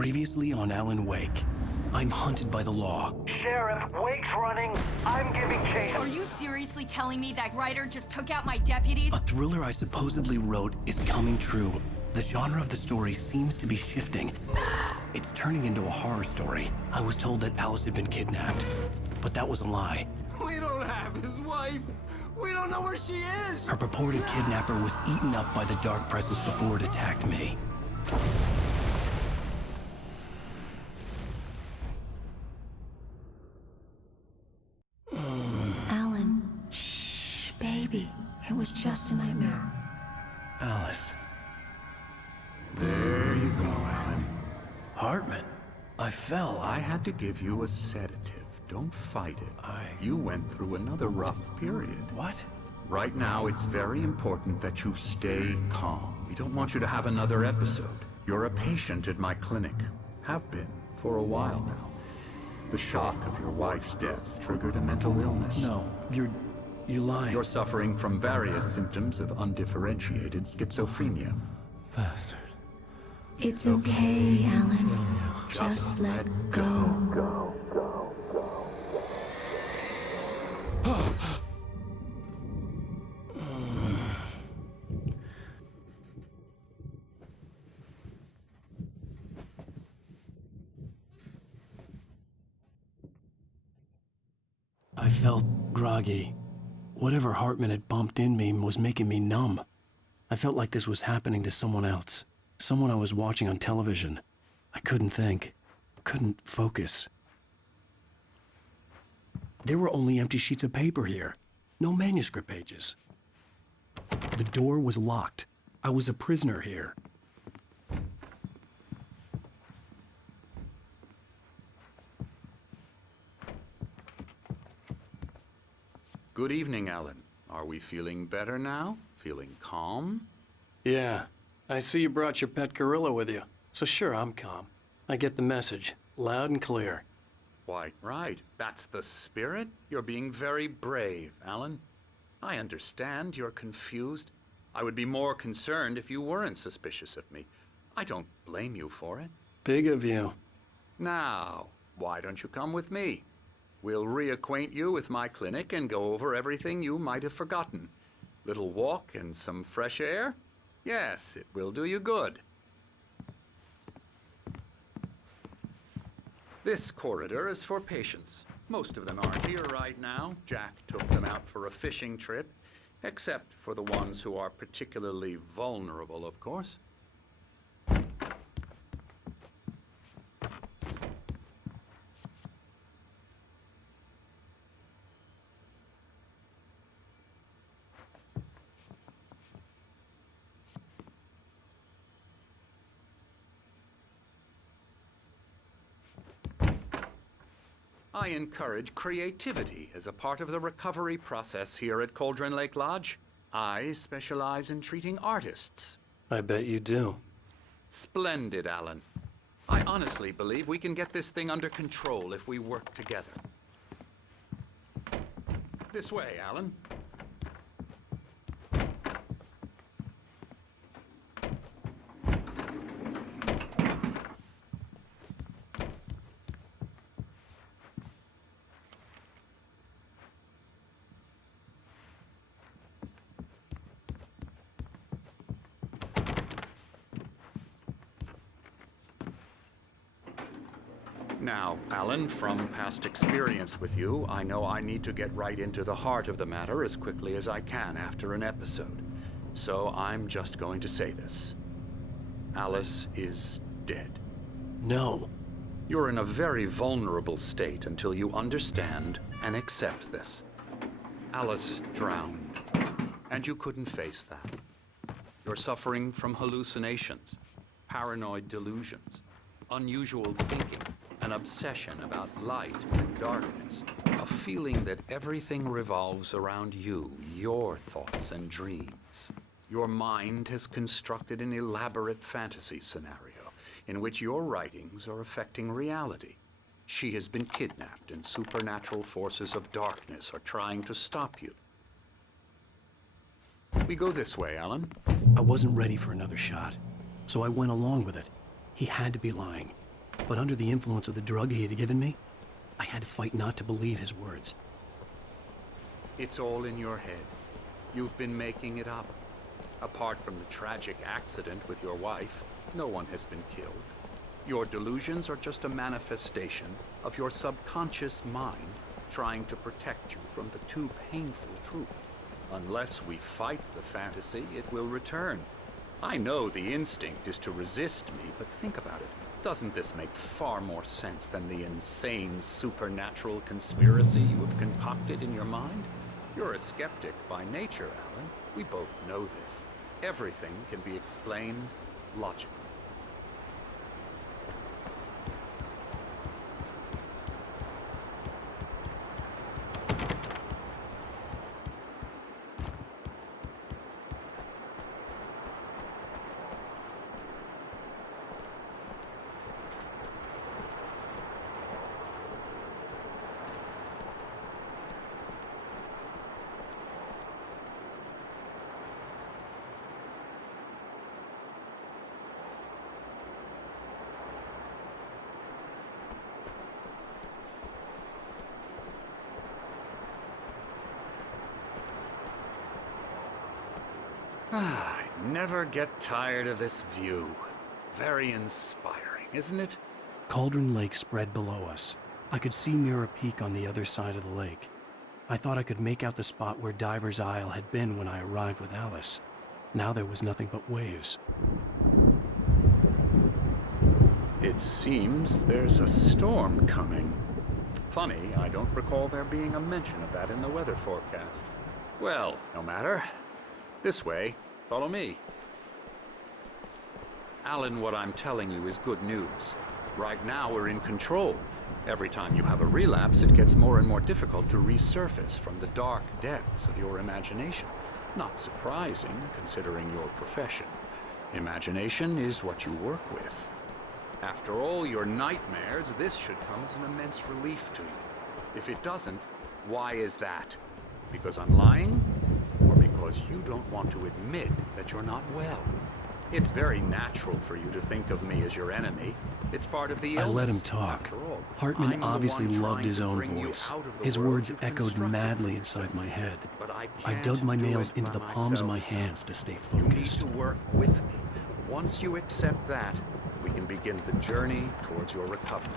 Previously on Alan Wake. I'm hunted by the law. Sheriff, Wake's running. I'm giving chase. Are you seriously telling me that writer just took out my deputies? A thriller I supposedly wrote is coming true. The genre of the story seems to be shifting. It's turning into a horror story. I was told that Alice had been kidnapped, but that was a lie. We don't have his wife. We don't know where she is. Her purported kidnapper was eaten up by the dark presence before it attacked me. Alan, shh, baby. It was just a nightmare. Alice. There you go, Alan. Hartman. I fell. I had to give you a sedative. Don't fight it. You went through another rough period. What? Right now, it's very important that you stay calm. We don't want you to have another episode. You're a patient at my clinic. Have been for a while now. The shock of your wife's death triggered a mental illness. No, you're lying. You're suffering from various symptoms of undifferentiated schizophrenia. Bastard. It's okay, Alan. Just let go. I felt groggy. Whatever Hartman had bumped in me was making me numb. I felt like this was happening to someone else. Someone I was watching on television. I couldn't think. Couldn't focus. There were only empty sheets of paper here. No manuscript pages. The door was locked. I was a prisoner here. Good evening, Alan. Are we feeling better now? Feeling calm? Yeah. I see you brought your pet gorilla with you. So sure, I'm calm. I get the message. Loud and clear. Quite right. That's the spirit. You're being very brave, Alan. I understand you're confused. I would be more concerned if you weren't suspicious of me. I don't blame you for it. Big of you. Now, why don't you come with me? We'll reacquaint you with my clinic and go over everything you might have forgotten. Little walk and some fresh air? Yes, it will do you good. This corridor is for patients. Most of them aren't here right now. Jack took them out for a fishing trip, except for the ones who are particularly vulnerable, of course. I encourage creativity as a part of the recovery process here at Cauldron Lake Lodge. I specialize in treating artists. I bet you do. Splendid, Alan. I honestly believe we can get this thing under control if we work together. This way, Alan. Now, Alan, from past experience with you, I know I need to get right into the heart of the matter as quickly as I can after an episode. So I'm just going to say this. Alice is dead. No. You're in a very vulnerable state until you understand and accept this. Alice drowned, and you couldn't face that. You're suffering from hallucinations, paranoid delusions, unusual thinking, an obsession about light and darkness, a feeling that everything revolves around you, your thoughts and dreams. Your mind has constructed an elaborate fantasy scenario in which your writings are affecting reality. She has been kidnapped and supernatural forces of darkness are trying to stop you. We go this way, Alan. I wasn't ready for another shot, so I went along with it. He had to be lying. but under the influence of the drug he had given me, I had to fight not to believe his words. It's all in your head. You've been making it up. Apart from the tragic accident with your wife, no one has been killed. Your delusions are just a manifestation of your subconscious mind trying to protect you from the too painful truth. Unless we fight the fantasy, it will return. I know the instinct is to resist me, but think about it. Doesn't this make far more sense than the insane supernatural conspiracy you have concocted in your mind? You're a skeptic by nature, Alan. We both know this. Everything can be explained logically. I never get tired of this view. Very inspiring, isn't it? Cauldron Lake spread below us. I could see Mirror Peak on the other side of the lake. I thought I could make out the spot where Diver's Isle had been when I arrived with Alice. Now there was nothing but waves. It seems there's a storm coming. Funny, I don't recall there being a mention of that in the weather forecast. Well, no matter. This way. Follow me. Alan, what I'm telling you is good news. Right now, we're in control. Every time you have a relapse, it gets more and more difficult to resurface from the dark depths of your imagination. Not surprising, considering your profession. Imagination is what you work with. After all your nightmares, this should come as an immense relief to you. If it doesn't, why is that? Because I'm lying? Or because you don't want to admit that you're not well? It's very natural for you to think of me as your enemy. It's part of the illness. I let him talk. After all, Hartman I'm the obviously one loved trying his to own bring you voice. out of the His world words you've echoed constructed madly for inside yourself. my head. But I I can't dug my do nails it into by the palms of my myself. hands to stay You need focused. to work with me. Once you accept that, we can begin the journey towards your recovery.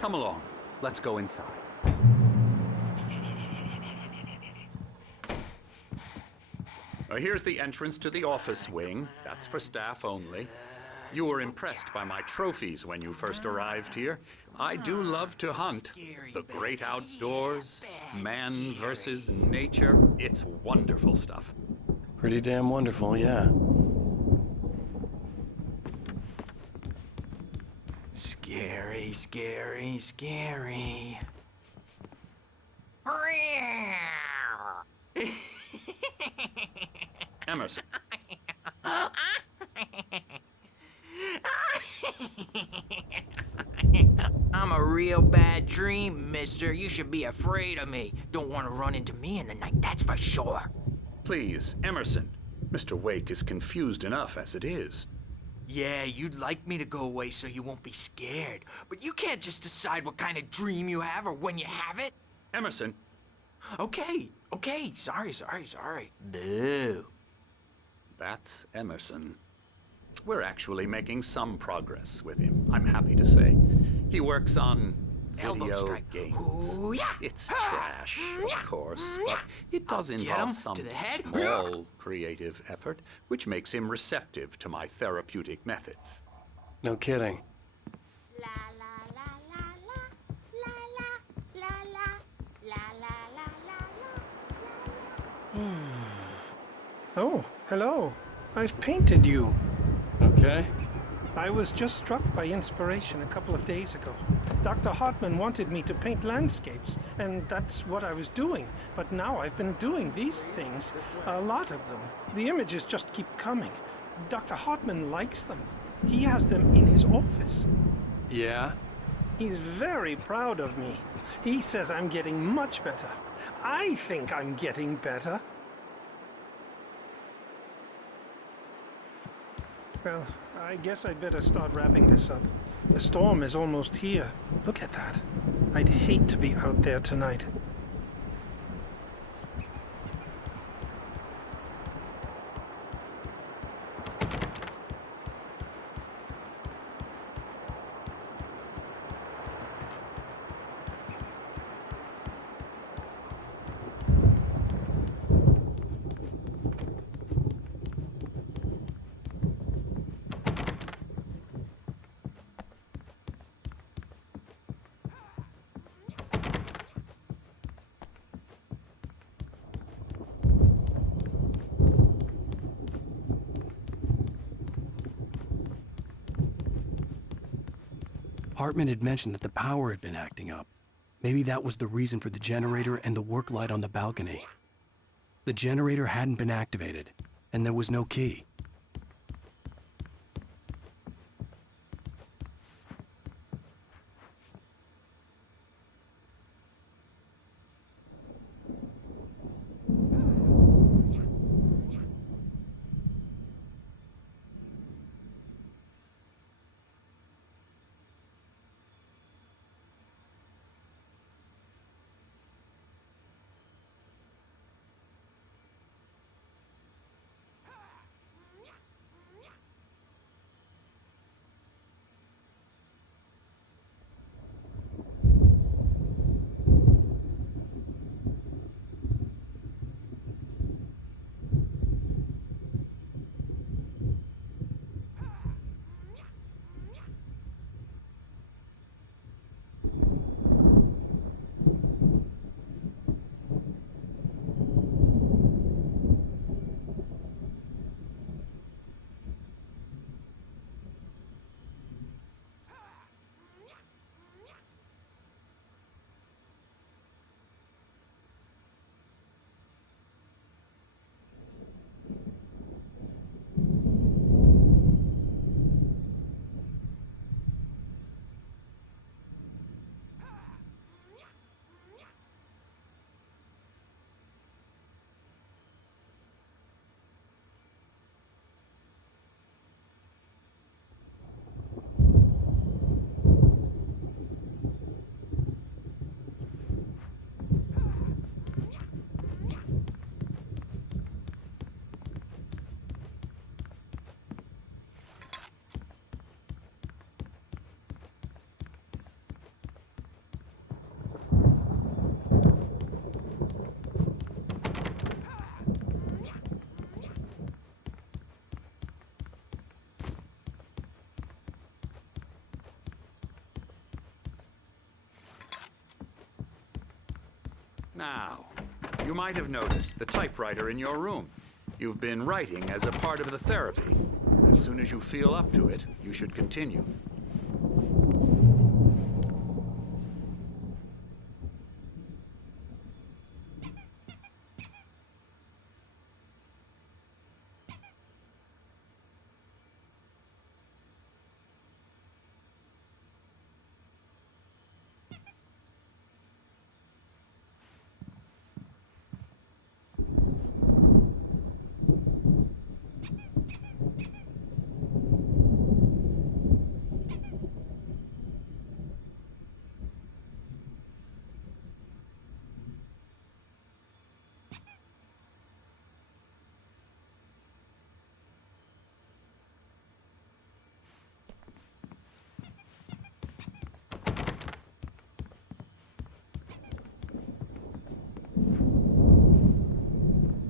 Come along. Let's go inside. Here's the entrance to the office wing. That's for staff only. You were impressed by my trophies when you first arrived here. I do love to hunt. The great outdoors, man versus nature. It's wonderful stuff. Pretty damn wonderful, yeah. Scary, scary, scary. Emerson. I'm a real bad dream, mister. You should be afraid of me. Don't want to run into me in the night, that's for sure. Please, Emerson. Mr. Wake is confused enough as it is. Yeah, you'd like me to go away so you won't be scared. But you can't just decide what kind of dream you have or when you have it. Emerson. Okay, sorry. Boo. That's Emerson. We're actually making some progress with him, I'm happy to say. He works on Elbow video strike. games. Ooh, yeah. It's trash, of course, but it does Get involve him some to the head. small creative effort, which makes him receptive to my therapeutic methods. No kidding. La la la la la la la la la la la la. Oh, hello. I've painted you. Okay. I was just struck by inspiration a couple of days ago. Dr. Hartman wanted me to paint landscapes, and that's what I was doing. But now I've been doing these things, a lot of them. The images just keep coming. Dr. Hartman likes them. He has them in his office. Yeah? He's very proud of me. He says I'm getting much better. I think I'm getting better. Well, I guess I'd better start wrapping this up. The storm is almost here. Look at that. I'd hate to be out there tonight. Hartman had mentioned that the power had been acting up. Maybe that was the reason for the generator and the work light on the balcony. The generator hadn't been activated, and there was no key. Now, you might have noticed the typewriter in your room. You've been writing as a part of the therapy. As soon as you feel up to it, you should continue.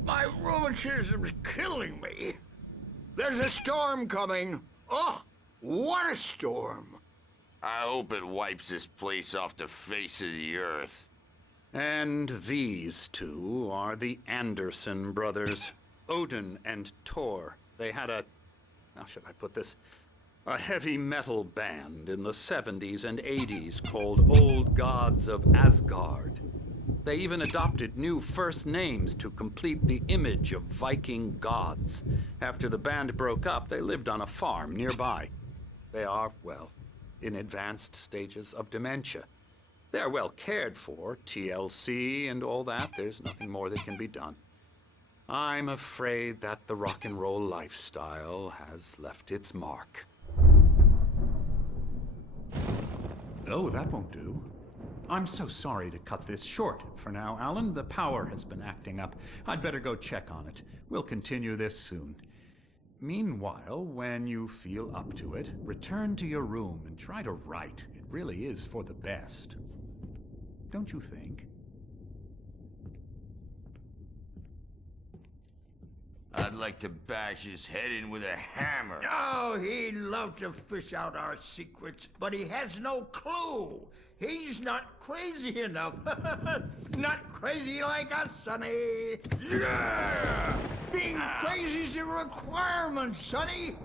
My rheumatism's killing me. There's a storm coming. Oh, what a storm. I hope it wipes this place off the face of the earth. And these two are the Anderson brothers, Odin and Thor. They had how should I put this? A heavy metal band in the 70s and 80s called Old Gods of Asgard. They even adopted new first names to complete the image of Viking gods. After the band broke up, they lived on a farm nearby. They are, well, in advanced stages of dementia. They're well cared for, TLC and all that. There's nothing more that can be done. I'm afraid that the rock and roll lifestyle has left its mark. Oh, that won't do. I'm so sorry to cut this short for now, Alan. The power has been acting up. I'd better go check on it. We'll continue this soon. Meanwhile, when you feel up to it, return to your room and try to write. It really is for the best. Don't you think? I'd like to bash his head in with a hammer. Oh, he'd love to fish out our secrets, but he has no clue. He's not crazy enough. Not crazy like us, Sonny. Yeah! Being crazy's a requirement, Sonny.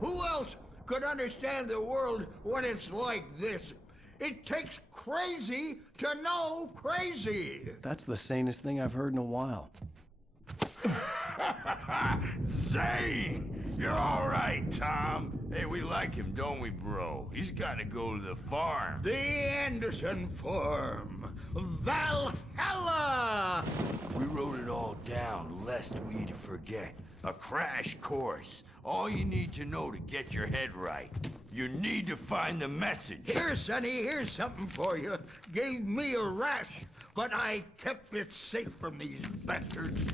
Who else could understand the world when it's like this? It takes crazy to know crazy. That's the sanest thing I've heard in a while. Zane! You're all right, Tom. Hey, we like him, don't we, bro? He's got to go to the farm. The Anderson Farm. Valhalla! We wrote it all down, lest we forget. A crash course. All you need to know to get your head right. You need to find the message. Here, Sonny, here's something for you. Gave me a rash, but I kept it safe from these bastards.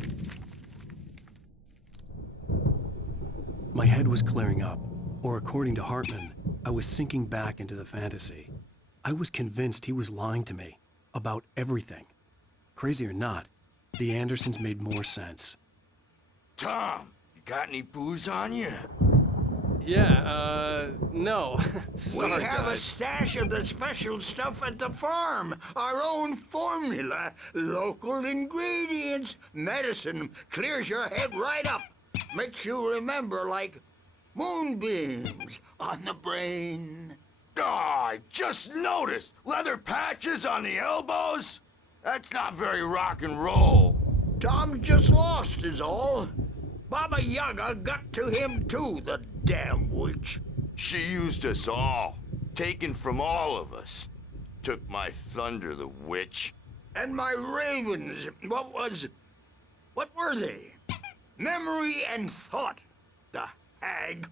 My head was clearing up, or according to Hartman, I was sinking back into the fantasy. I was convinced he was lying to me about everything. Crazy or not, the Andersons made more sense. Tom, you got any booze on you? Yeah, no. Sorry, We have a guys. stash of the special stuff at the farm. Our own formula. Local ingredients. Medicine clears your head right up. Makes you remember like moonbeams on the brain. Oh, I just noticed. Leather patches on the elbows? That's not very rock and roll. Tom just lost is all. Baba Yaga got to him too, the damn witch. She used us all. Taken from all of us. Took my thunder, the witch. And my ravens, what were they? Memory and thought, the hag.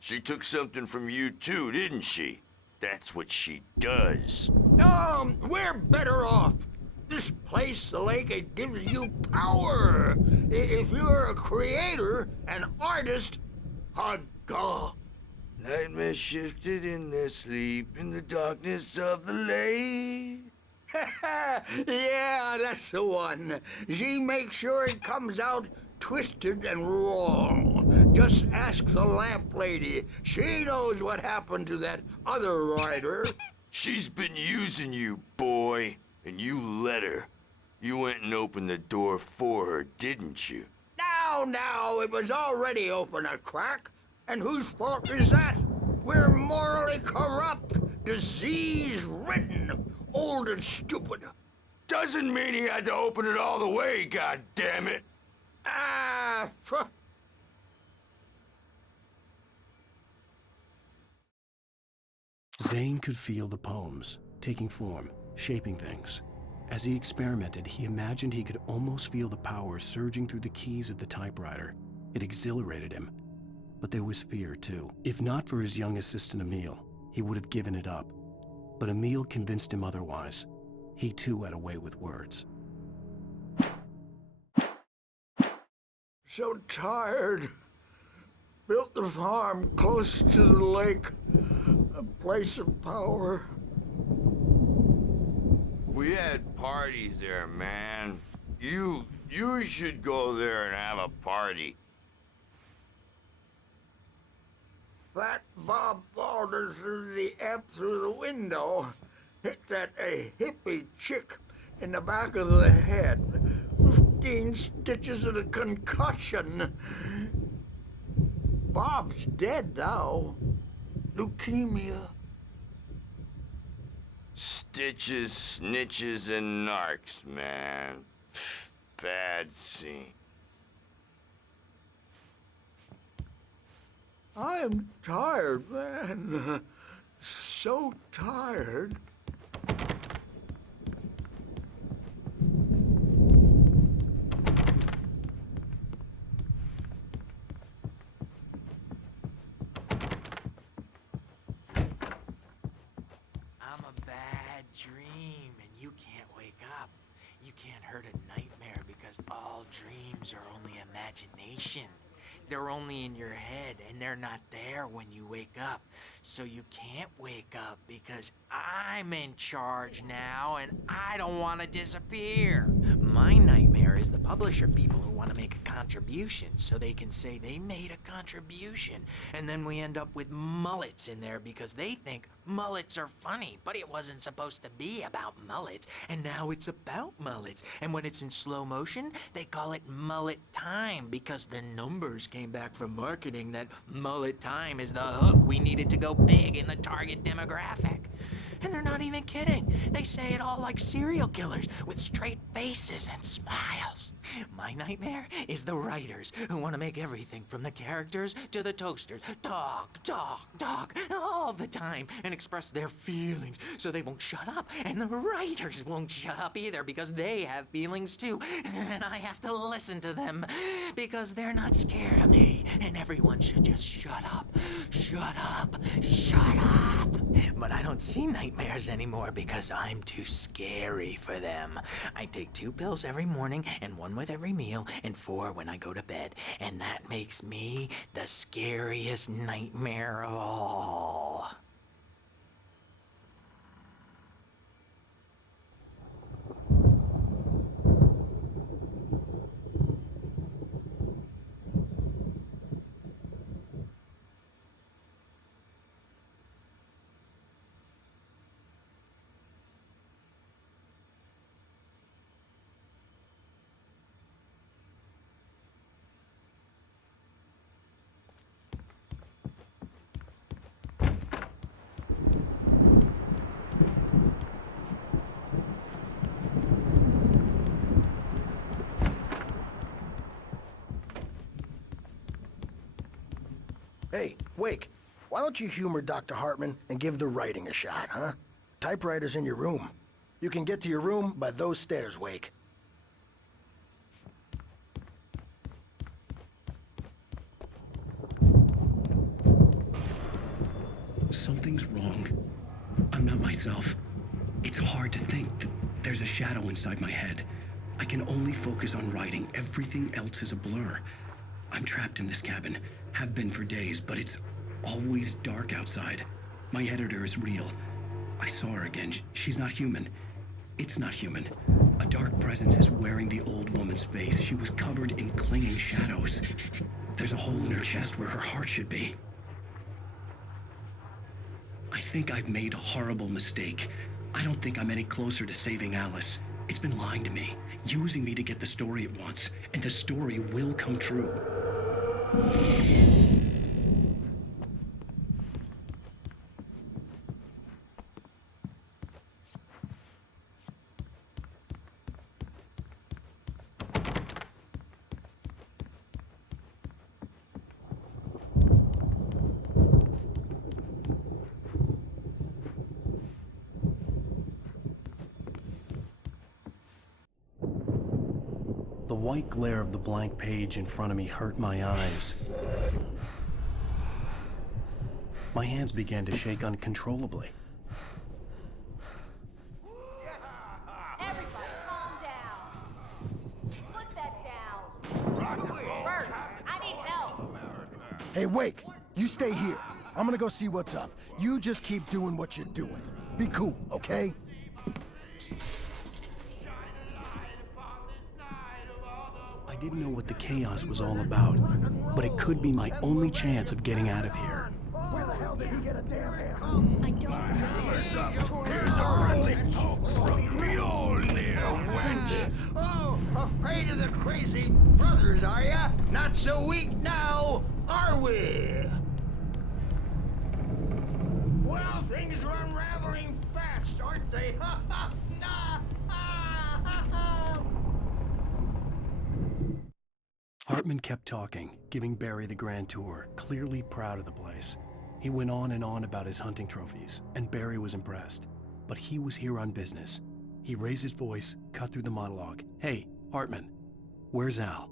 She took something from you too, didn't she? That's what she does. We're better off. This place, the lake, it gives you power. If you're a creator, an artist, God. Nightmare shifted in their sleep in the darkness of the lake. Yeah, that's the one. She makes sure it comes out twisted and wrong. Just ask the lamp lady. She knows what happened to that other rider. She's been using you, boy, and you let her. You went and opened the door for her, didn't you? Now, it was already open a crack. And whose fault is that? We're morally corrupt, disease-ridden, old and stupid. Doesn't mean he had to open it all the way, goddammit. Zane could feel the poems, taking form, shaping things. As he experimented, he imagined he could almost feel the power surging through the keys of the typewriter. It exhilarated him. But there was fear, too. If not for his young assistant Emil, he would have given it up. But Emil convinced him otherwise. He, too, had a way with words. So tired. Built the farm close to the lake. A place of power. We had parties there, man. You should go there and have a party. That Bob Balder threw the amp through the window. Hit that hippie chick in the back of the head. 15 stitches and a concussion. Bob's dead now. Leukemia. Stitches, snitches, and narcs, man. Bad scene. I am tired, man. So tired. can't hurt a nightmare because all dreams are only imagination. They're only in your head, and they're not there when you wake up. So you can't wake up because I'm in charge now, and I don't want to disappear. My nightmare is the publisher people who want to make a contribution so they can say they made a contribution. And then we end up with mullets in there because they think mullets are funny, but it wasn't supposed to be about mullets, and now it's about mullets. And when it's in slow motion, they call it mullet time because the numbers came back from marketing that mullet time is the hook we needed to go big in the target demographic. And they're not even kidding. They say it all like serial killers with straight faces and smiles. My nightmare is the writers who want to make everything from the characters to the toasters talk, all the time and express their feelings so they won't shut up. And the writers won't shut up either because they have feelings too. And I have to listen to them because they're not scared of me. And everyone should just shut up. Shut up. Shut up. But I don't see nightmares anymore because I'm too scary for them. I take 2 pills every morning and 1 with every meal and 4 when I go to bed. And that makes me the scariest nightmare of all. Hey, Wake, why don't you humor Dr. Hartman and give the writing a shot, huh? Typewriter's in your room. You can get to your room by those stairs, Wake. Something's wrong. I'm not myself. It's hard to think. There's a shadow inside my head. I can only focus on writing. Everything else is a blur. I'm trapped in this cabin. Have been for days, but it's always dark outside. My editor is real. I saw her again. She's not human. It's not human. A dark presence is wearing the old woman's face. She was covered in clinging shadows. There's a hole in her chest where her heart should be. I think I've made a horrible mistake. I don't think I'm any closer to saving Alice. It's been lying to me, using me to get the story it wants, and the story will come true. The white glare of the blank page in front of me hurt my eyes. My hands began to shake uncontrollably. Everybody, calm down. Put that down. Bert, I need help. Hey, Wake, you stay here. I'm gonna go see what's up. You just keep doing what you're doing. Be cool, okay? I didn't know what the chaos was all about, but it could be my only chance of getting out of here. Where the hell did he get a damn hammer? I don't know. Here's a friendly poke from Mjolnir, wench. Oh, afraid of the crazy brothers, are ya? Not so weak now, are we? Well, things are unraveling fast, aren't they? Ha ha! Nah! Ah, ha ha! Hartman kept talking, giving Barry the grand tour, clearly proud of the place. He went on and on about his hunting trophies, and Barry was impressed. But he was here on business. He raised his voice, cut through the monologue. Hey, Hartman, where's Al?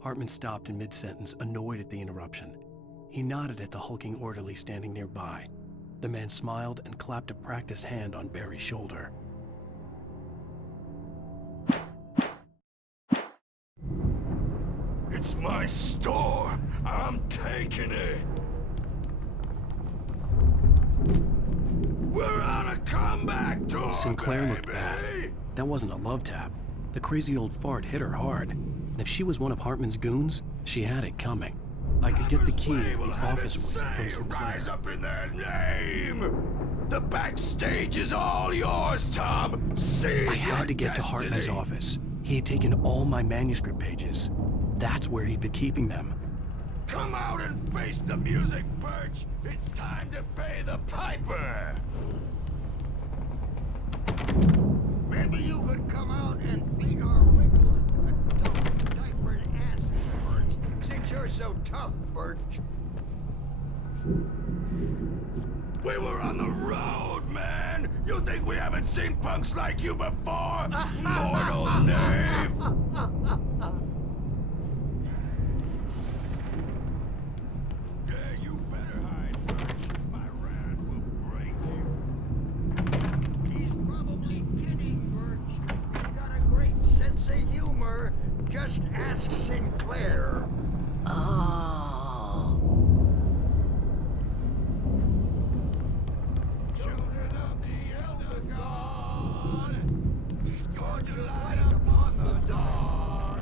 Hartman stopped in mid-sentence, annoyed at the interruption. He nodded at the hulking orderly standing nearby. The man smiled and clapped a practiced hand on Barry's shoulder. by storm. I'm taking it. We're on a comeback tour, Sinclair looked baby. bad. That wasn't a love tap. The crazy old fart hit her hard. And if she was one of Hartman's goons, she had it coming. I could get the key to the office wing from Sinclair. Rise up in their name. The backstage is all yours, Tom. Seize I had to get to destiny. Hartman's office. He had taken all my manuscript pages. That's where he'd been keeping them. Come out and face the music, Birch. It's time to pay the piper. Maybe you could come out and beat our wrinkled, diapered asses, Birch. Since you're so tough, Birch. We were on the road, man. You think we haven't seen punks like you before? Mortal knave. Yeah, you better hide, Birch. My wrath will break you. He's probably kidding, Birch. He's got a great sense of humor. Just ask Sinclair. Children of the Elder God, scorch your light upon the dawn.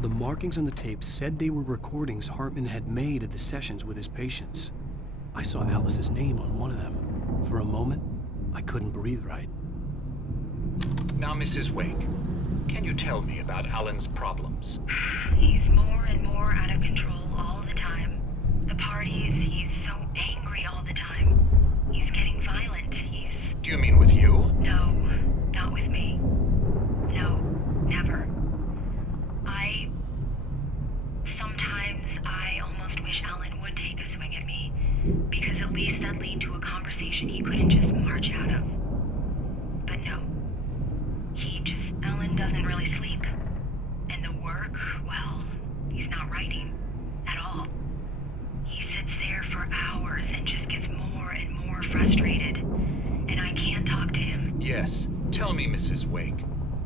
The markings on the tape said they were recordings Hartman had made at the sessions with his patients. I saw Alice's name on one of them. For a moment, I couldn't breathe right. Now, Mrs. Wake, can you tell me about Alan's problems? He's more and more out of control all the time. The parties, he's so angry all the time. He's getting violent. Do you mean with you? No, not with me. No, never. Sometimes I almost wish Alan would take a swing at me, because at least that'd lead to a conversation he couldn't just march out of. But no. Alan doesn't really sleep. And the work, well, he's not writing at all. He sits there for hours and just gets more and more frustrated. And I can't talk to him. Yes. Tell me, Mrs. Wake,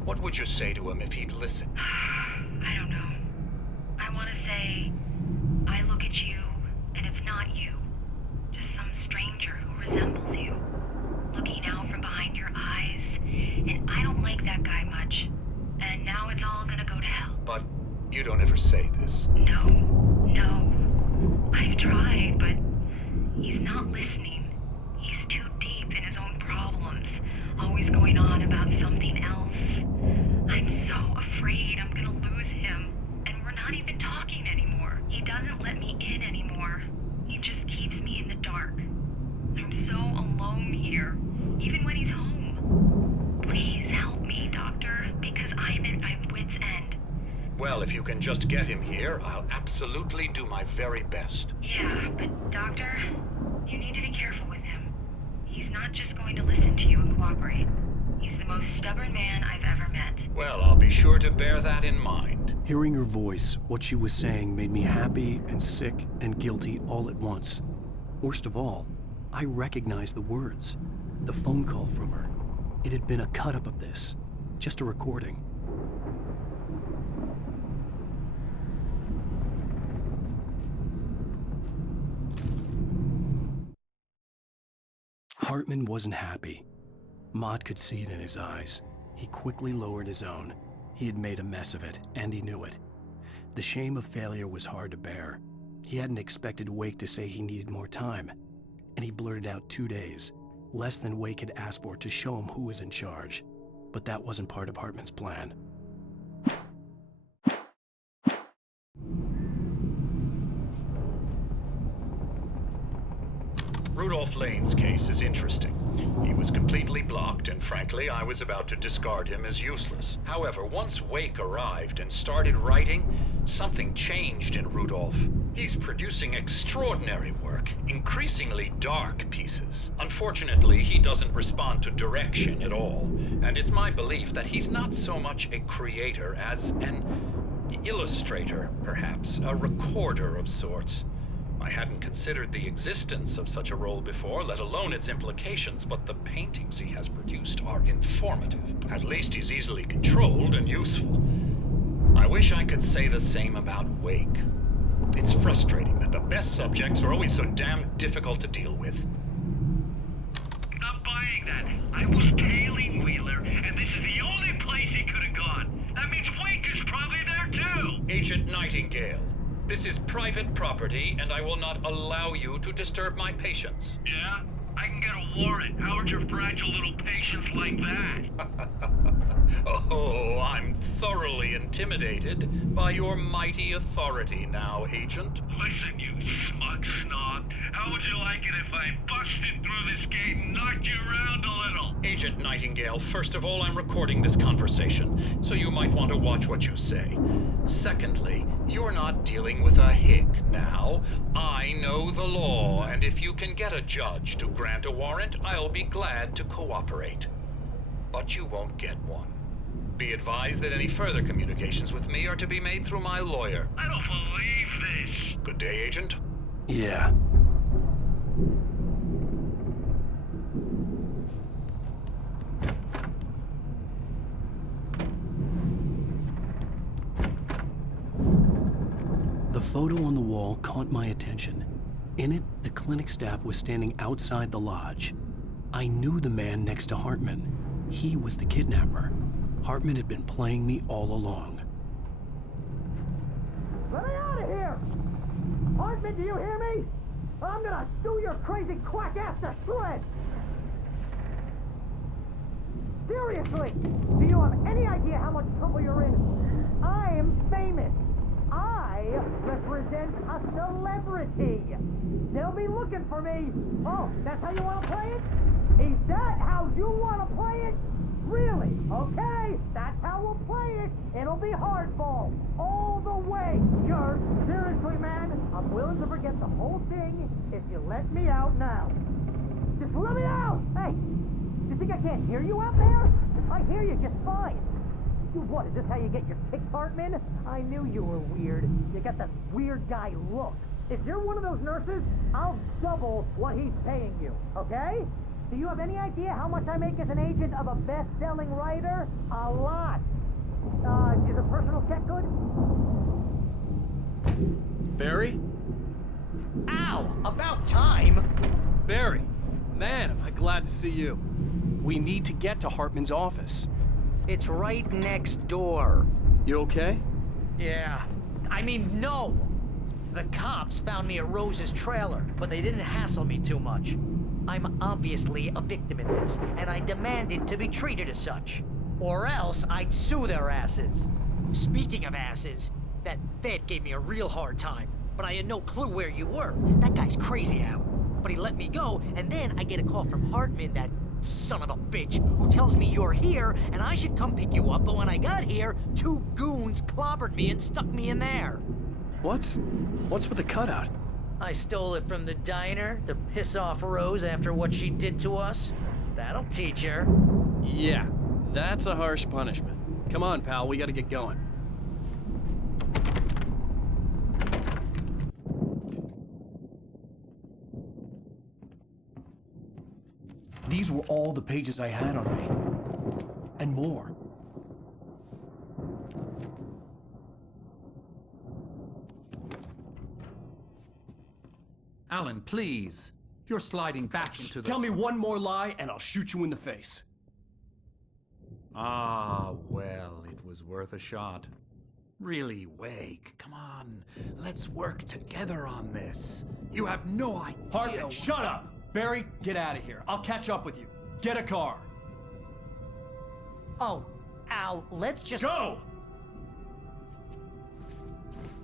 what would you say to him if he'd listen? I don't know. I want to say, I look at you, and it's not you. Just some stranger who resembles you. Looking out from behind your eyes, and I don't like that guy much. And now it's all gonna go to hell. But you don't ever say this. No. I've tried, but he's not listening. He's too deep in his own problems, always going on about something else. I'm so afraid I'm gonna lose him, and we're not even talking anymore. He doesn't let me in anymore. He just keeps me in the dark. I'm so alone here, even when he's home. Please help me, Doctor, because I'm at my wit's end. Well, if you can just get him here, I'll absolutely do my very best. Yeah, but Doctor, you need to be careful with him. He's not just going to listen to you and cooperate. He's the most stubborn man I've ever met. Well, I'll be sure to bear that in mind. Hearing her voice, what she was saying made me happy and sick and guilty all at once. Worst of all, I recognized the words. The phone call from her. It had been a cut-up of this. Just a recording. Hartman wasn't happy. Maude could see it in his eyes. He quickly lowered his own. He had made a mess of it, and he knew it. The shame of failure was hard to bear. He hadn't expected Wake to say he needed more time, and he blurted out 2 days. less than Wake had asked for to show him who was in charge. But that wasn't part of Hartman's plan. Rudolph Lane's case is interesting. He was completely blocked, and frankly, I was about to discard him as useless. However, once Wake arrived and started writing, something changed in Rudolph. He's producing extraordinary work, increasingly dark pieces. Unfortunately, he doesn't respond to direction at all, and it's my belief that he's not so much a creator as an illustrator, perhaps, a recorder of sorts. I hadn't considered the existence of such a role before, let alone its implications, but the paintings he has produced are informative. At least he's easily controlled and useful. I wish I could say the same about Wake. It's frustrating that the best subjects are always so damn difficult to deal with. Not buying that. I was tailing Wheeler, and this is the only place he could have gone. That means Wake is probably there too! Agent Nightingale. This is private property, and I will not allow you to disturb my patients. Yeah? I can get a warrant. How'd your fragile little patients like that? Oh, I'm thoroughly intimidated by your mighty authority now, Agent. Listen, you smug snob. How would you like it if I busted through this gate and knocked you around a little? Agent Nightingale, first of all, I'm recording this conversation, so you might want to watch what you say. Secondly, you're not dealing with a hick now. I know the law, and if you can get a judge to grant a warrant, I'll be glad to cooperate. But you won't get one. Be advised that any further communications with me are to be made through my lawyer. I don't believe this. Good day, Agent. Yeah. The photo on the wall caught my attention. In it, the clinic staff was standing outside the lodge. I knew the man next to Hartman. He was the kidnapper. Hartman had been playing me all along. Let me out of here! Hartman, do you hear me? I'm gonna sue your crazy quack ass to shreds! Seriously, do you have any idea how much trouble you're in? I'm famous. I represent a celebrity. They'll be looking for me. Oh, that's how you want to play it? Is that how you want to play it? Really? Okay, that's how we'll play it. It'll be hardball. All the way, jerk. Seriously, man, I'm willing to forget the whole thing if you let me out now. Just let me out! Hey, you think I can't hear you out there? I hear you just fine. What, is this how you get your kicks, Hartman? I knew you were weird. You got that weird guy look. If you're one of those nurses, I'll double what he's paying you, okay? Do you have any idea how much I make as an agent of a best-selling writer? A lot. Is a personal check good? Barry? Ow! About time! Barry, man, am I glad to see you. We need to get to Hartman's office. It's right next door. You okay? Yeah. I mean, no! The cops found me at Rose's trailer, but they didn't hassle me too much. I'm obviously a victim in this, and I demanded to be treated as such. Or else I'd sue their asses. Speaking of asses, that vet gave me a real hard time, but I had no clue where you were. That guy's crazy, Al. But he let me go, and then I get a call from Hartman, that son of a bitch, who tells me you're here, and I should come pick you up, but when I got here, 2 goons clobbered me and stuck me in there. What's with the cutout? I stole it from the diner to piss off Rose after what she did to us. That'll teach her. Yeah, that's a harsh punishment. Come on, pal, we gotta get going. These were all the pages I had on me. And more. Alan, please. You're sliding back into the... Tell me one more lie and I'll shoot you in the face. Ah, well, it was worth a shot. Really, Wake, come on. Let's work together on this. You have no idea... Hartman, shut up! Barry, get out of here. I'll catch up with you. Get a car. Oh, Al, let's just... Go!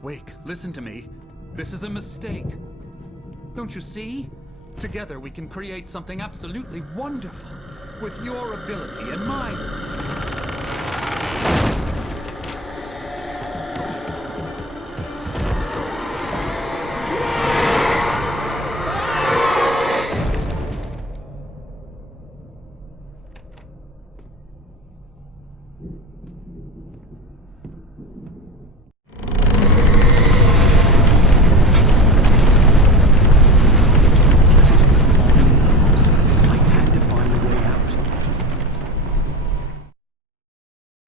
Wake, listen to me. This is a mistake. Don't you see? Together we can create something absolutely wonderful. With your ability and mine.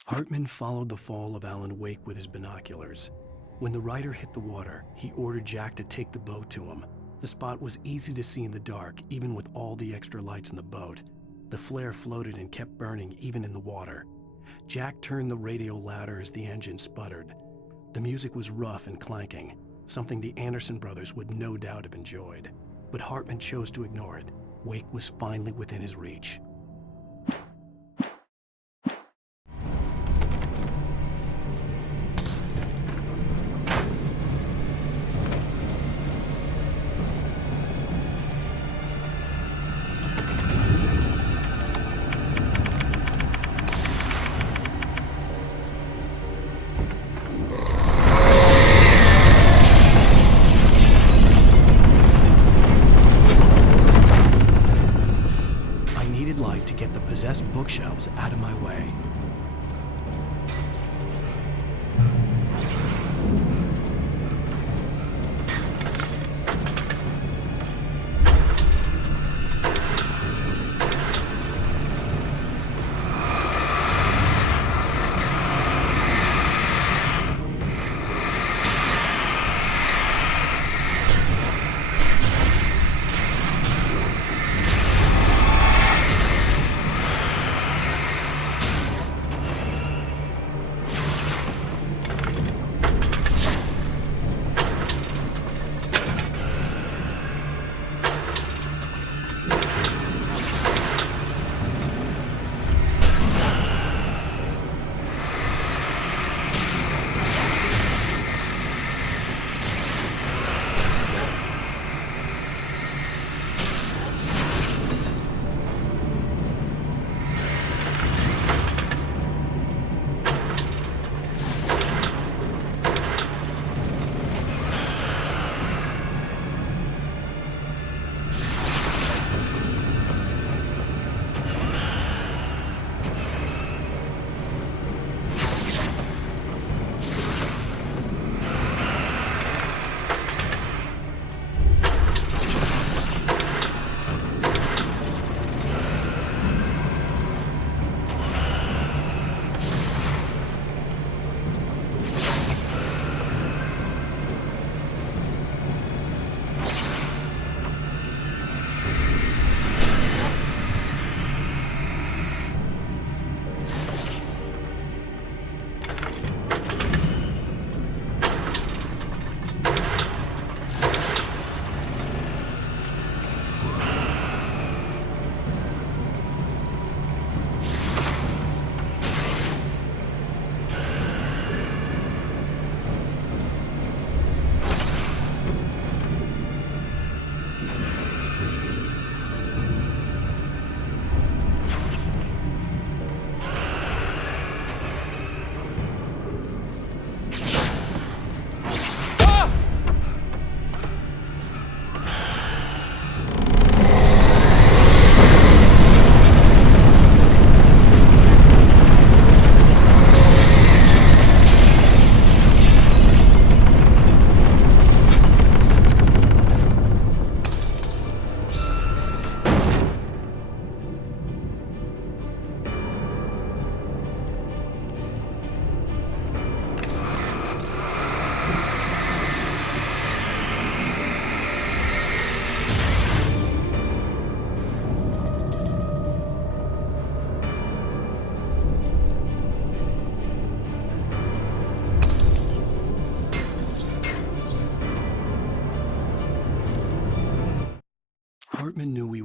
Hartman followed the fall of Alan Wake with his binoculars. When the rider hit the water, he ordered Jack to take the boat to him. The spot was easy to see in the dark, even with all the extra lights in the boat. The flare floated and kept burning even in the water. Jack turned the radio louder as the engine sputtered. The music was rough and clanking, something the Anderson brothers would no doubt have enjoyed. But Hartman chose to ignore it. Wake was finally within his reach. Possessed bookshelves out of my way.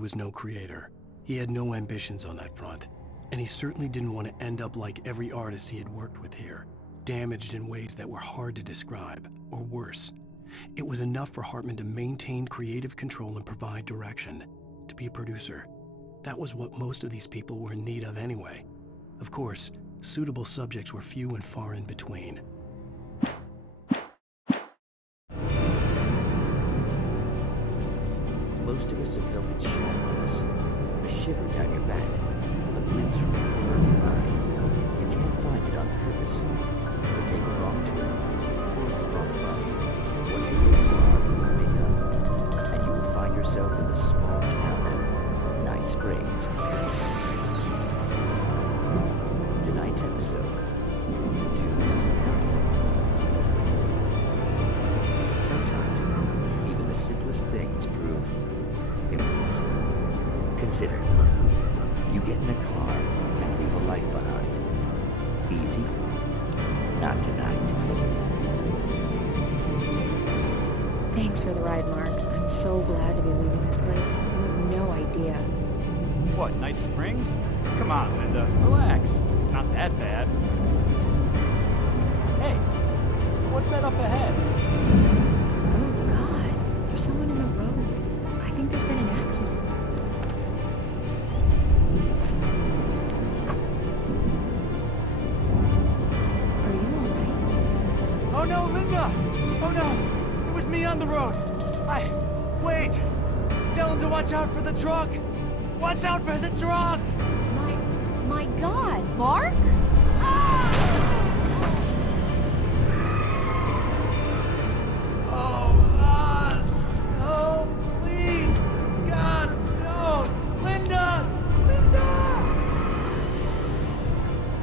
was no creator. He had no ambitions on that front. And he certainly didn't want to end up like every artist he had worked with here, damaged in ways that were hard to describe, or worse. It was enough for Hartman to maintain creative control and provide direction, to be a producer. That was what most of these people were in need of anyway. Of course, suitable subjects were few and far in between. Most of us have felt it shot on us. A shiver down your back, a glimpse from the corner of your eye. You can't find it on purpose, but take a wrong turn, board the wrong bus, wonder where you are when you wake up, and you will find yourself in the small town of Night Springs. Tonight's episode, Do Smell. Sometimes, even the simplest things prove impossible. Consider, you get in a car and leave a life behind. Easy? Not tonight. Thanks for the ride, Mark. I'm so glad to be leaving this place. You have no idea. What, Night Springs? Come on, Linda, relax. It's not that bad. Hey, what's that up ahead? Oh, God. There's someone in the road. I think there's been an accident. Are you alright? Oh no, Linda! Oh no! It was me on the road! Wait! Tell him to watch out for the truck! Watch out for the truck! My God, Mark? Oh, please! God, no! Linda! Linda!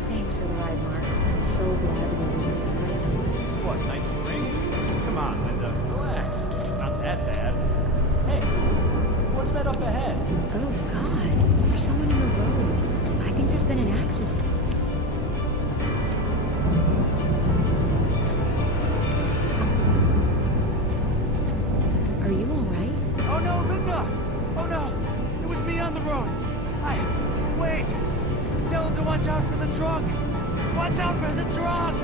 Thanks for the ride, Mark. I'm so glad to be leaving this place. What, Night Springs? Come on, Linda, relax. It's not that bad. Hey, what's that up ahead? Oh, God. There's someone in the road. I think there's been an accident. Are you alright? Oh no, Linda! Oh no! It was me on the road! Wait! Tell him to watch out for the truck! Watch out for the truck!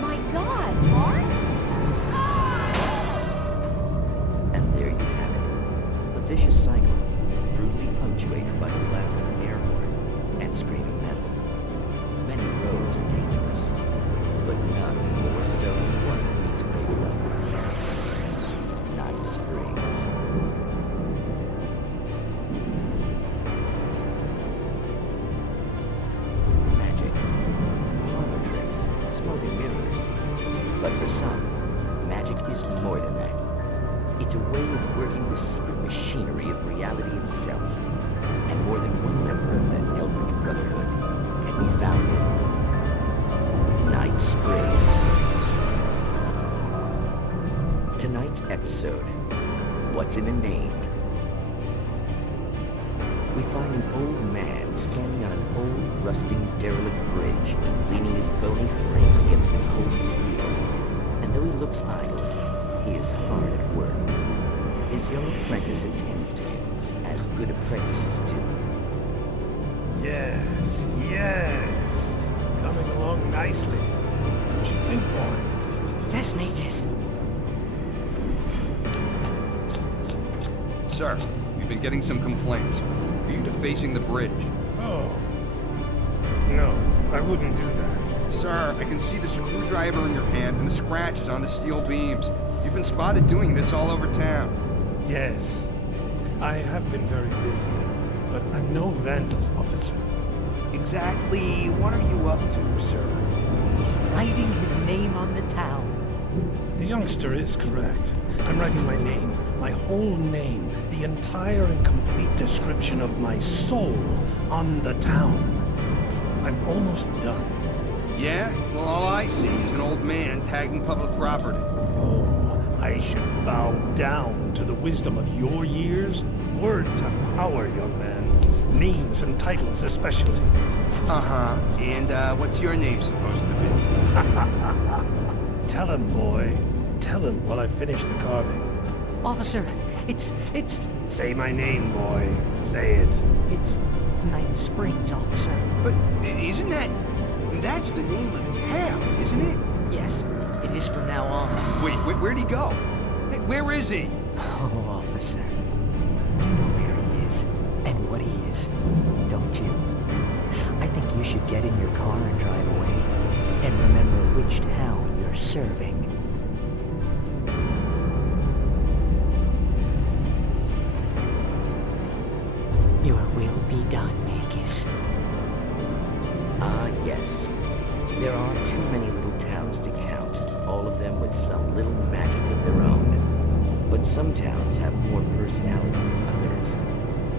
My God, Mark? And there you have it. A vicious cycle, brutally punctuated by the blast of an air horn and screaming metal. Many roads are dangerous, but none more so than one that leads away from Night Springs. Magic, parlor tricks, smoking mirrors. But for some, magic is more than that. It's a way of working the secret machinery of reality itself. And more than one member of that Eldritch Brotherhood can be found in Night Springs. Tonight's episode, What's in a Name? We find an old man standing on an old, rusting, derelict bridge, leaning his bony frame against the cold steel. And though he looks idle, he is hard at work. His young apprentice attends to him, as good apprentices do. Yes, yes. Coming along nicely. Don't you think, boy? Yes, Magus. Sir, we've been getting some complaints. Are you defacing the bridge? Oh. No, I wouldn't do that. Sir, I can see the screwdriver in your hand and the scratches on the steel beams. You've been spotted doing this all over town. Yes. I have been very busy, but I'm no vandal, officer. Exactly what are you up to, sir? He's writing his name on the town. The youngster is correct. I'm writing my name, my whole name, the entire and complete description of my soul on the town. I'm almost done. Yeah? Well, all I see is an old man tagging public property. Oh, I should bow down to the wisdom of your years. Words have power, young man. Names and titles especially. Uh-huh. And, what's your name supposed to be? Tell him, boy. Tell him while I finish the carving. Officer, It's... Say my name, boy. Say it. It's Night Springs, officer. But isn't that... That's the name of the town, isn't it? Yes, it is from now on. Wait, where'd he go? Hey, where is he? Oh, officer. You know where he is, and what he is, don't you? I think you should get in your car and drive away, and remember which town you're serving. Your will be done, Magus. Ah, yes. There are too many little towns to count, all of them with some little magic of their own. But some towns have more personality than others,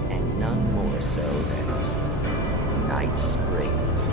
and none more so than Night Springs.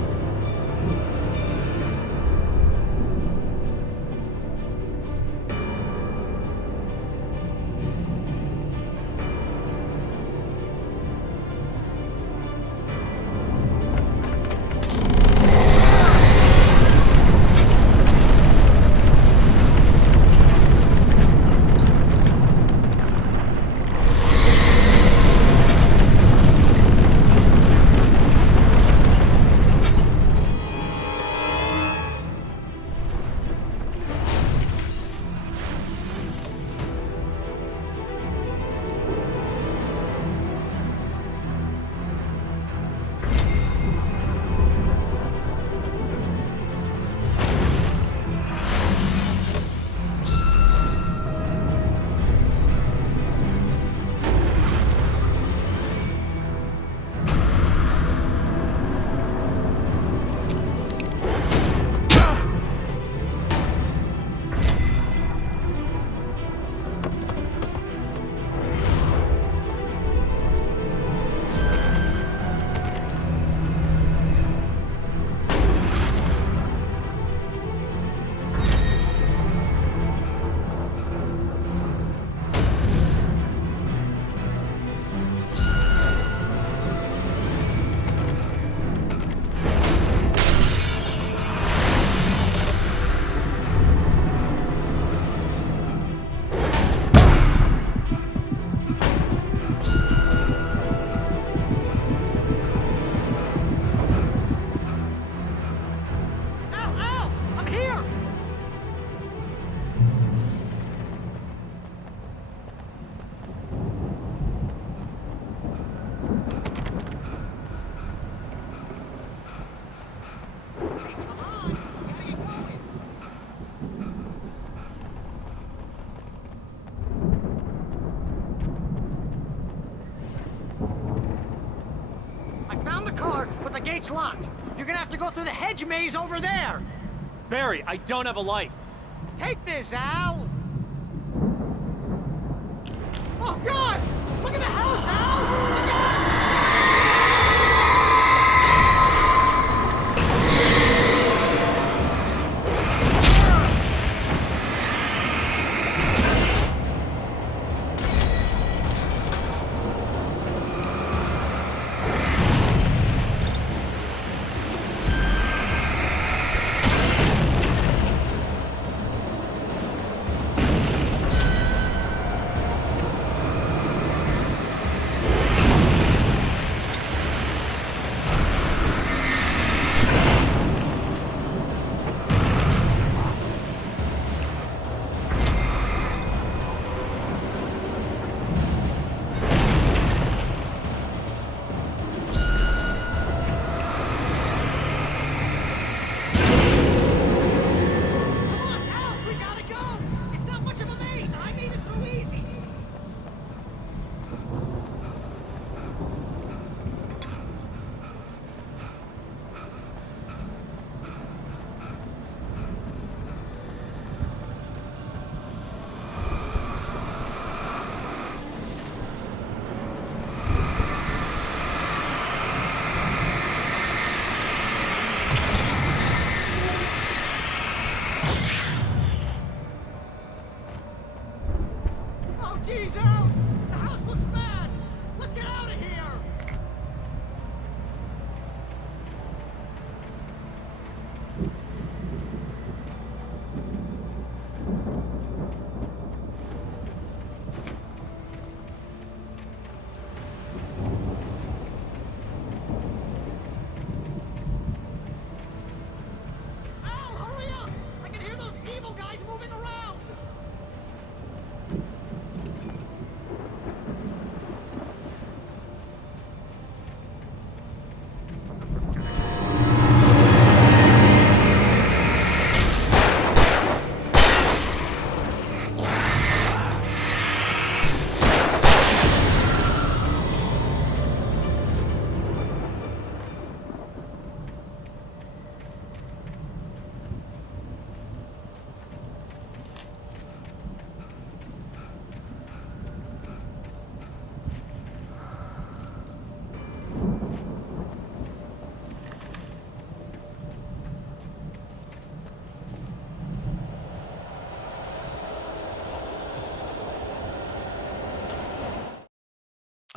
The gate's locked. You're gonna have to go through the hedge maze over there. Barry, I don't have a light. Take this, Al. Oh, God! Look at the house, Al! Look out!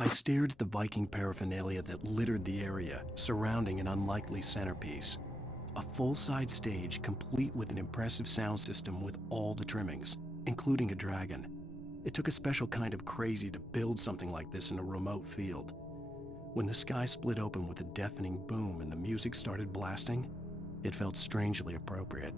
I stared at the Viking paraphernalia that littered the area, surrounding an unlikely centerpiece. A full-size stage complete with an impressive sound system with all the trimmings, including a dragon. It took a special kind of crazy to build something like this in a remote field. When the sky split open with a deafening boom and the music started blasting, it felt strangely appropriate.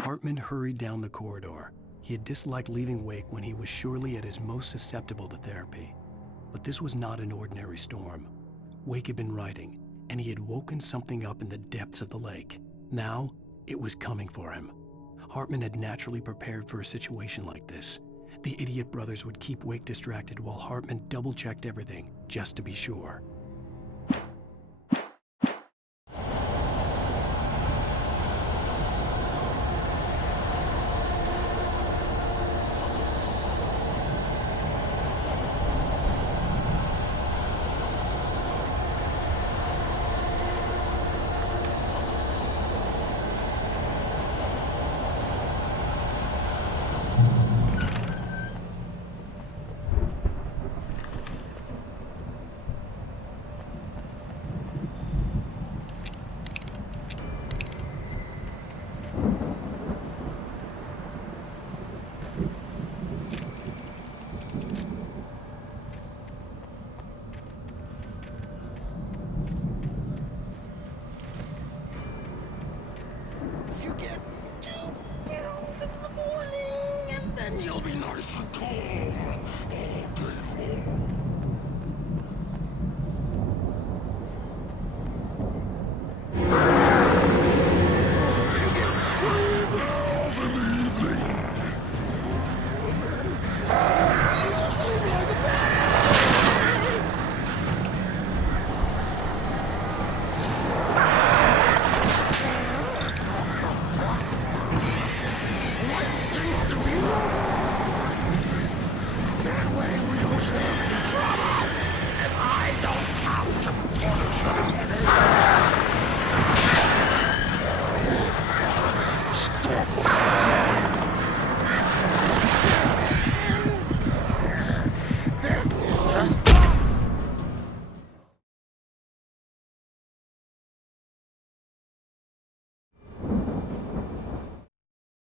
Hartman hurried down the corridor. He had disliked leaving Wake when he was surely at his most susceptible to therapy. But this was not an ordinary storm. Wake had been writing, and he had woken something up in the depths of the lake. Now, it was coming for him. Hartman had naturally prepared for a situation like this. The idiot brothers would keep Wake distracted while Hartman double-checked everything, just to be sure. You get 2 pills in the morning, and then you'll be nice and cool.